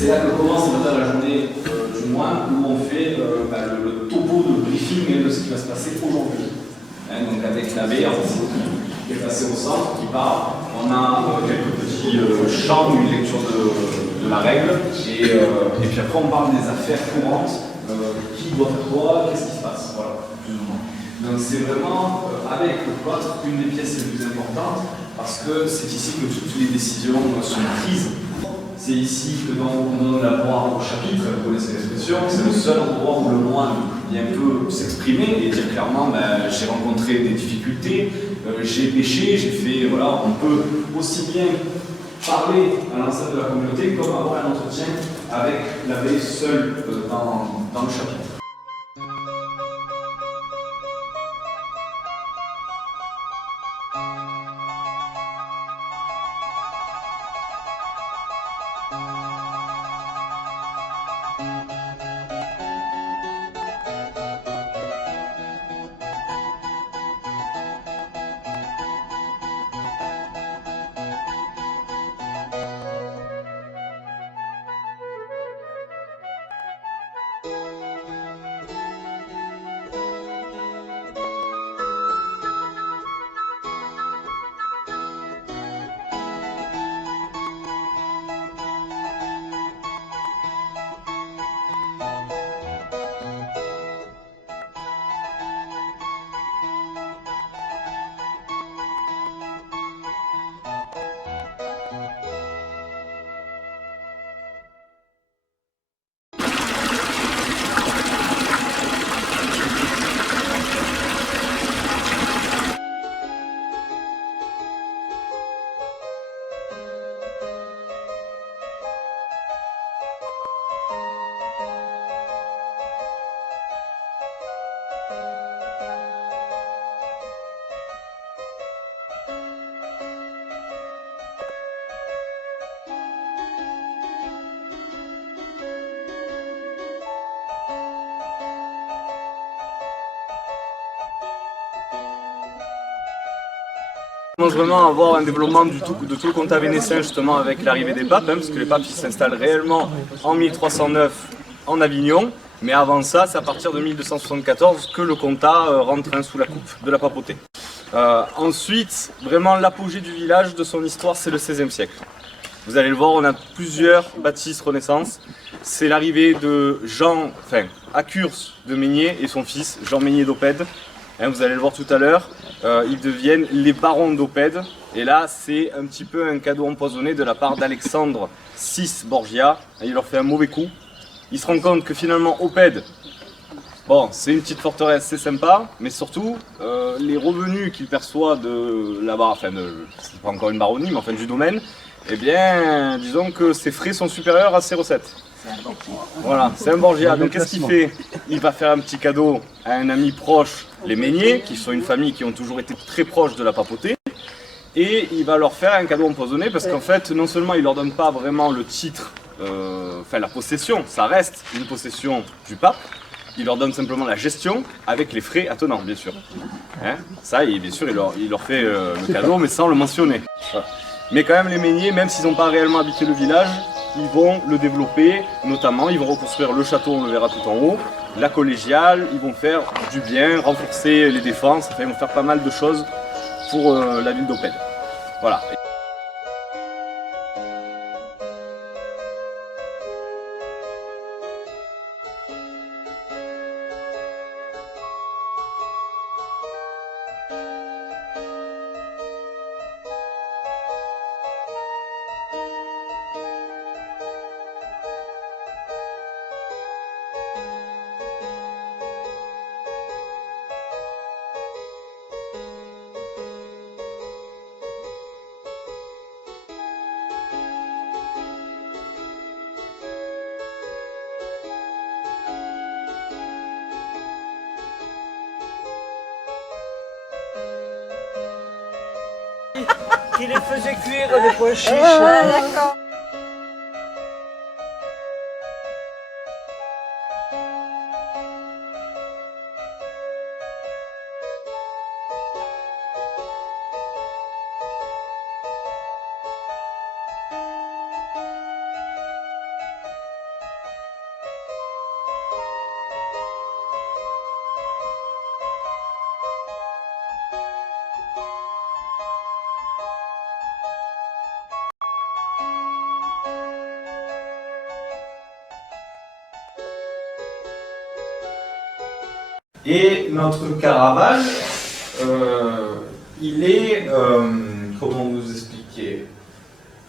C'est là que commence la journée du mois où on fait le topo de briefing de ce qui va se passer aujourd'hui. Donc avec la veille qui est passée au centre, qui part, on a quelques petits chants, une lecture de la règle, et puis après on parle des affaires courantes, qui doit faire quoi, qu'est-ce qui se passe, voilà, plus ou moins. Donc c'est vraiment, avec le code, une des pièces les plus importantes, parce que c'est ici que toutes les décisions sont prises. C'est ici que on donne la voix au chapitre, vous connaissez l'expression, c'est le seul endroit où le moine peut s'exprimer et dire clairement j'ai rencontré des difficultés, j'ai péché, j'ai fait. Voilà, on peut aussi bien parler à l'ensemble de la communauté comme avoir un entretien avec l'abbé seul dans le chapitre. On commence vraiment à avoir un développement de tout le comtat vénétien justement avec l'arrivée des papes, parce que les papes s'installent réellement en 1309 en Avignon, mais avant ça, c'est à partir de 1274 que le comtat rentre sous la coupe de la papauté. Ensuite, vraiment l'apogée du village, de son histoire, c'est le XVIe siècle. Vous allez le voir, on a plusieurs bâtisses Renaissance. C'est l'arrivée de Accurs de Meigné et son fils Jean Meigné d'Oppède. Vous allez le voir tout à l'heure, ils deviennent les barons d'Oppède. Et là, c'est un petit peu un cadeau empoisonné de la part d'Alexandre VI Borgia. Il leur fait un mauvais coup. Il se rend compte que finalement Oppède Bon, c'est une petite forteresse, c'est sympa, mais surtout, les revenus qu'il perçoit de là-bas, enfin, c'est pas encore une baronnie, mais enfin du domaine, eh bien, disons que ses frais sont supérieurs à ses recettes. Voilà, c'est un Borgia. Donc qu'est-ce qu'il fait? Il va faire un petit cadeau à un ami proche, les Meignier, qui sont une famille qui ont toujours été très proches de la papauté. Et il va leur faire un cadeau empoisonné parce qu'en fait, non seulement il leur donne pas vraiment le titre, enfin la possession, ça reste une possession du pape, il leur donne simplement la gestion avec les frais attenants, bien sûr. Hein, ça, bien sûr, il leur fait le cadeau, mais sans le mentionner. Voilà. Mais quand même, les Meignier, même s'ils n'ont pas réellement habité le village, ils vont le développer, notamment ils vont reconstruire le château, on le verra tout en haut, la collégiale, ils vont faire du bien, renforcer les défenses, enfin, ils vont faire pas mal de choses pour la ville d'Oppède. Voilà. Qui les faisait cuire des pois chiches. D'accord. Et notre Caravage, il est, comment vous expliquer,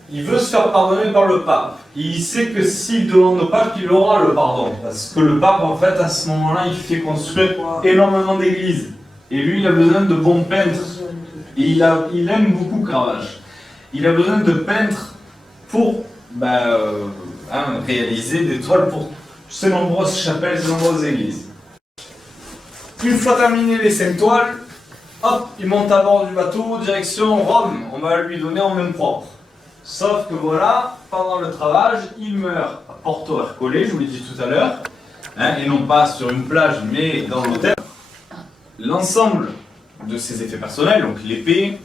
il veut se faire pardonner par le pape. Il sait que s'il demande au pape, il aura le pardon. Parce que le pape, en fait, à ce moment-là, il fait construire énormément d'églises. Et lui, il a besoin de bons peintres. Et il aime beaucoup Caravage. Il a besoin de peintres pour réaliser des toiles pour ces nombreuses chapelles, ces nombreuses églises. Une fois terminé les 5 toiles, hop, il monte à bord du bateau, direction Rome. On va lui donner en main propre. Sauf que voilà, pendant le travail, il meurt à Porto Ercole, je vous l'ai dit tout à l'heure, hein, et non pas sur une plage, mais dans l'hôtel. L'ensemble de ses effets personnels, donc l'épée,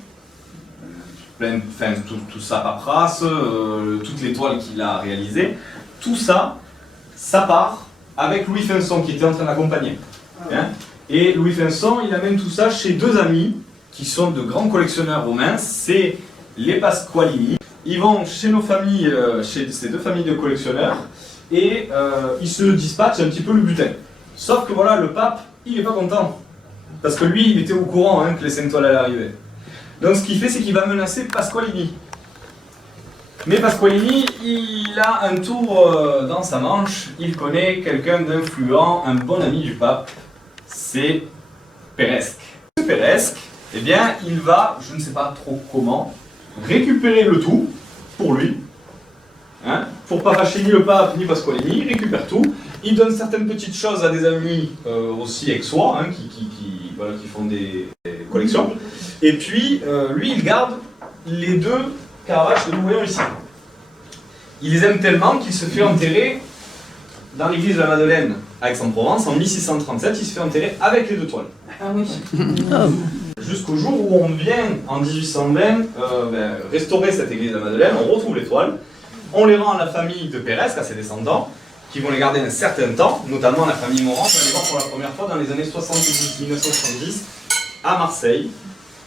tout sa paperasse, toutes les toiles qu'il a réalisées, tout ça, ça part avec Louis Finson qui était en train d'accompagner. Hein. Et Louis Finson, il amène tout ça chez deux amis qui sont de grands collectionneurs romains, c'est les Pasqualini. Ils vont chez nos familles, chez ces deux familles de collectionneurs, et ils se dispatchent un petit peu le butin. Sauf que voilà, le pape, il n'est pas content. Parce que lui, il était au courant hein, que les 5 toiles allaient arriver. Donc ce qu'il fait, c'est qu'il va menacer Pasqualini. Mais Pasqualini, il a un tour dans sa manche, il connaît quelqu'un d'influent, un bon ami du pape, c'est Peresque. Peresque, eh bien, il va, je ne sais pas trop comment, récupérer le tout pour lui, hein, pour pas fâcher ni le pape ni Pasqualini, il récupère tout, il donne certaines petites choses à des amis aussi aixois, hein, qui font des collections, et puis lui il garde les deux Caravages que nous voyons ici. Il les aime tellement qu'il se fait enterrer dans l'église de la Madeleine à Aix-en-Provence en 1637, il se fait enterrer avec les deux toiles. Ah oui. Jusqu'au jour où on vient, en 1820, restaurer cette église de la Madeleine, on retrouve les toiles, on les rend à la famille de Peresque, à ses descendants, qui vont les garder un certain temps, notamment la famille Morand, on va les voir pour la première fois dans les années 1970 à Marseille,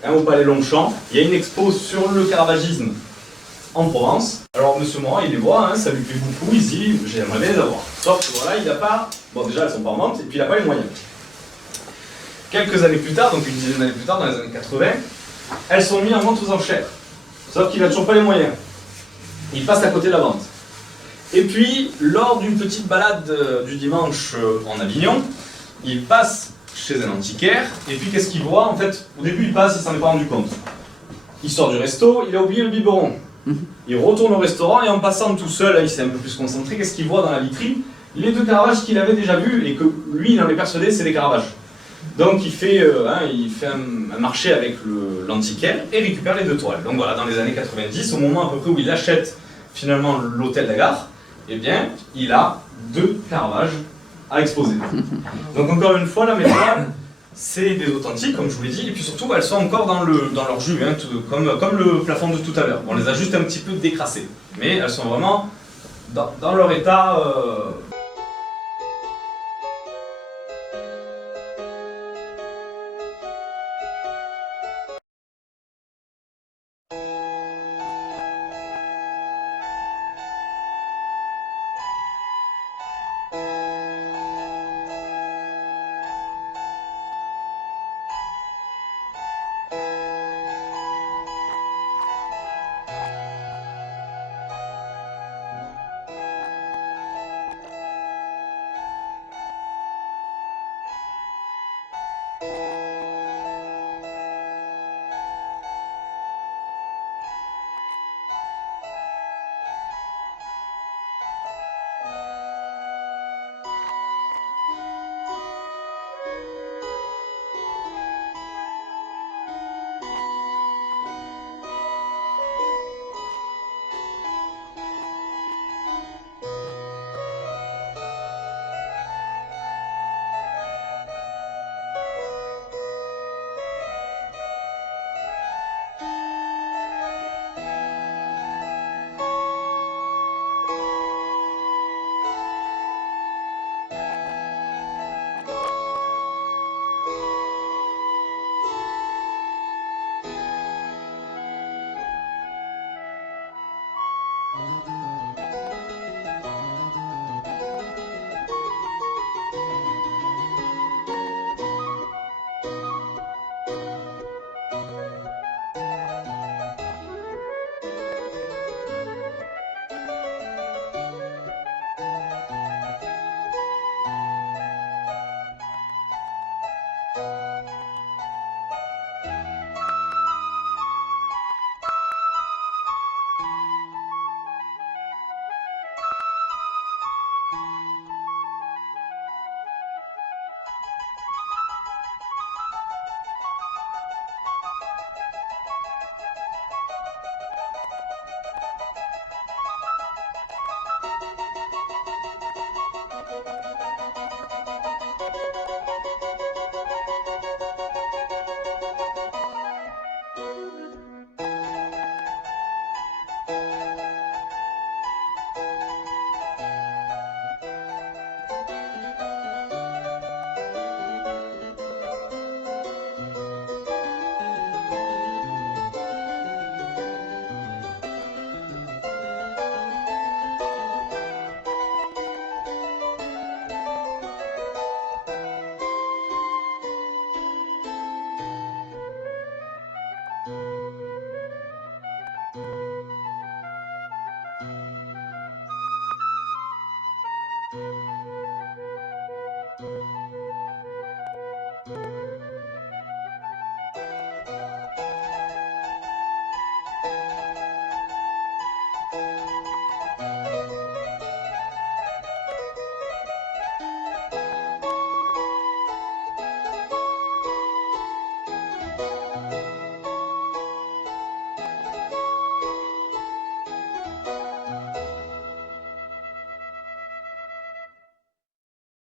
hein, au Palais Longchamp. Il y a une expo sur le caravagisme en Provence. Alors M. Morand, il les voit, hein, ça lui plaît beaucoup, il se dit, j'aimerais bien les avoir. Sauf que voilà, il n'a pas, bon déjà elles sont pas en vente, et puis il n'a pas les moyens. Quelques années plus tard, donc une dizaine d'années plus tard, dans les années 80, elles sont mises en vente aux enchères. Sauf qu'il n'a toujours pas les moyens. Il passe à côté de la vente. Et puis, lors d'une petite balade du dimanche en Avignon, il passe chez un antiquaire, et puis qu'est-ce qu'il voit? En fait, au début il passe, il s'en est pas rendu compte. Il sort du resto, il a oublié le biberon. Il retourne au restaurant et en passant tout seul, là, il s'est un peu plus concentré, qu'est-ce qu'il voit dans la vitrine? Les deux Caravages qu'il avait déjà vus et que lui il en est persuadé c'est des Caravages. Donc il fait un marché avec l'antiquaire et récupère les deux toiles. Donc voilà, dans les années 90, au moment à peu près où il achète finalement l'hôtel d'Agar, eh bien il a deux Caravages à exposer. Donc encore une fois, la méthode, c'est des authentiques, comme je vous l'ai dit, et puis surtout, elles sont encore dans leur jus, hein, comme le plafond de tout à l'heure. On les a juste un petit peu décrassées, mais elles sont vraiment dans leur état... Thank you.